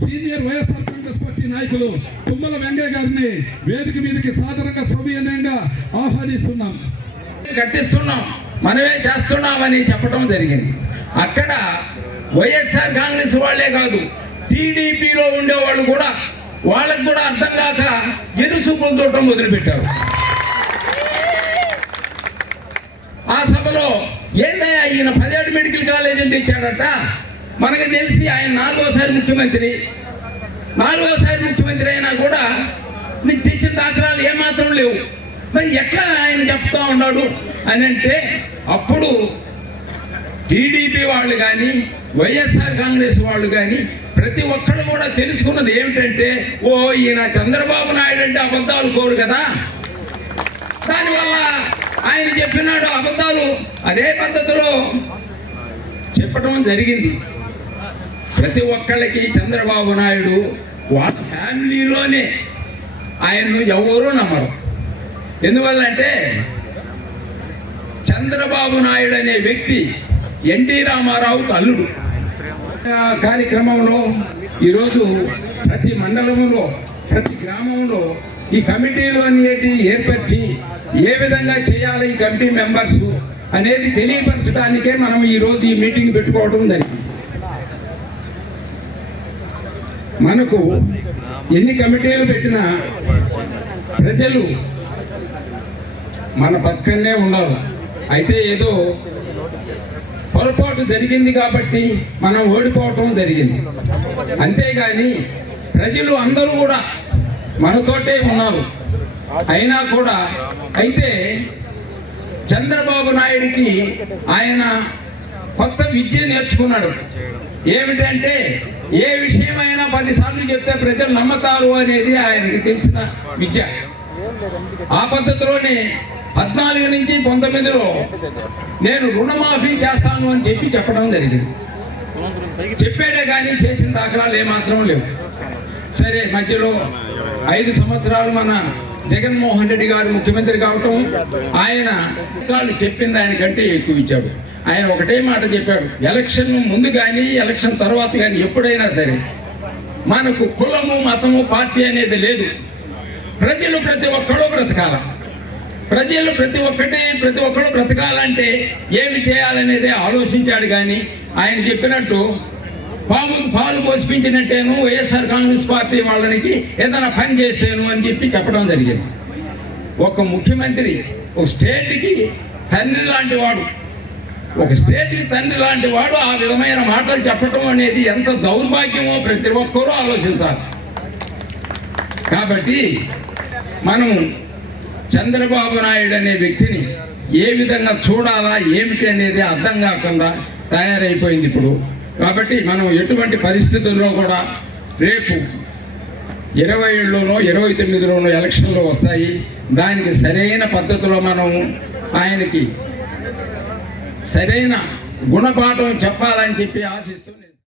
Senior YSR Congress party నాయకులు తుమ్మల వెంకయ్య గారిని వేదిక మీదకి సాధారణంగా సవినయంగా ఆహ్వానిస్తున్నాం. కట్టిస్తున్నాం, మనమే చేస్తున్నామని చెప్పడం జరిగింది. అక్కడ వైఎస్ఆర్ కాంగ్రెస్ వాళ్లే కాదు, టీడీపీలో ఉండేవాళ్ళు కూడా వాళ్ళకు కూడా అర్థం కాక ఎరుసూపులు చూడటం మొదలుపెట్టారు. ఆ సభలో ఏందయ్యా ఈయన 17 మెడికల్ కాలేజీలు తెచ్చాడట, మనకు తెలిసి ఆయన 4వసారి ముఖ్యమంత్రి అయినా కూడా నీకు తెచ్చిన దాఖలాలు ఏమాత్రం లేవు, మరి ఎట్లా ఆయన చెప్తా ఉన్నాడు అని అంటే, అప్పుడు టీడీపీ వాళ్ళు కానీ వైఎస్ఆర్ కాంగ్రెస్ వాళ్ళు కానీ ప్రతి ఒక్కళ్ళు కూడా తెలుసుకున్నది ఏమిటంటే, ఓ ఈయన చంద్రబాబు నాయుడు అంటే అబద్ధాలు కోరు కదా, దానివల్ల ఆయన చెప్పినాడు అబద్ధాలు అదే పద్ధతిలో చెప్పడం జరిగింది. ప్రతి ఒక్కళ్ళకి చంద్రబాబు నాయుడు వాళ్ళ ఫ్యామిలీలోనే ఆయన్ను ఎవరూ నమ్మరు. ఎందువల్లంటే చంద్రబాబు నాయుడు అనే వ్యక్తి ఎన్టీ రామారావుకు అల్లుడు. కార్యక్రమంలో ఈరోజు ప్రతి మండలంలో ప్రతి గ్రామంలో ఈ కమిటీలు అనేది ఏర్పరిచి ఏ విధంగా చేయాలి ఈ కమిటీ మెంబర్స్ అనేది తెలియపరచడానికే మనం ఈరోజు ఈ మీటింగ్ పెట్టుకోవడం జరిగింది. మనకు ఎన్ని కమిటీలు పెట్టినా ప్రజలు మన పక్కనే ఉండాలి. అయితే ఏదో పొరపాటు జరిగింది కాబట్టి మనం ఓడిపోవటం జరిగింది, అంతేగాని ప్రజలు అందరూ కూడా మనతోటే ఉన్నారు. అయినా కూడా అయితే చంద్రబాబు నాయుడికి ఆయన కొత్త విద్య నేర్చుకున్నాడు. ఏమిటంటే ఏ విషయమైనా 10 సార్లు చెప్తే ప్రజలు నమ్మతారు అనేది ఆయనకి తెలిసిన విద్య. ఆ పద్ధతిలోనే 14 నుంచి 19లో నేను రుణమాఫీ చేస్తాను అని చెప్పడం జరిగింది. చెప్పాడే కానీ చేసిన దాఖలాలు ఏమాత్రం లేవు. సరే, మధ్యలో 5 సంవత్సరాలు మన జగన్మోహన్ రెడ్డి గారు ముఖ్యమంత్రి కావటం, ఆయన చెప్పిన దానికంటే ఎక్కువ ఇచ్చాడు. ఆయన ఒకటే మాట చెప్పాడు, ఎలక్షన్ ముందు కానీ ఎలక్షన్ తర్వాత కానీ ఎప్పుడైనా సరే మనకు కులము మతము పార్టీ అనేది లేదు, ప్రజలు ప్రతి ఒక్కరూ బ్రతకాల. ప్రజలు ప్రతి ఒక్కరు బ్రతకాలంటే ఏమి చేయాలనేదే ఆలోచించాడు. కానీ ఆయన చెప్పినట్టు పాలు పోషించినట్టేను వైఎస్ఆర్ కాంగ్రెస్ పార్టీ వాళ్ళకి ఏదైనా పని చేస్తేను అని చెప్పడం జరిగింది. ఒక ముఖ్యమంత్రి ఒక స్టేట్కి తండ్రి లాంటి వాడు, ఆ విధమైన మాటలు చెప్పడం అనేది ఎంత దౌర్భాగ్యమో ప్రతి ఒక్కరూ ఆలోచించాలి. కాబట్టి మనం చంద్రబాబు నాయుడు అనే వ్యక్తిని ఏ విధంగా చూడాలా ఏమిటి అనేది అర్థం కాకుండా తయారైపోయింది ఇప్పుడు. కాబట్టి మనం ఎటువంటి పరిస్థితుల్లో కూడా రేపు 27లోనో 29లోనో ఎలక్షన్లు వస్తాయి. దానికి సరైన పద్ధతిలో మనం ఆయనకి సరైన గుణపాఠం చెప్పాలని చెప్పి ఆశిస్తూ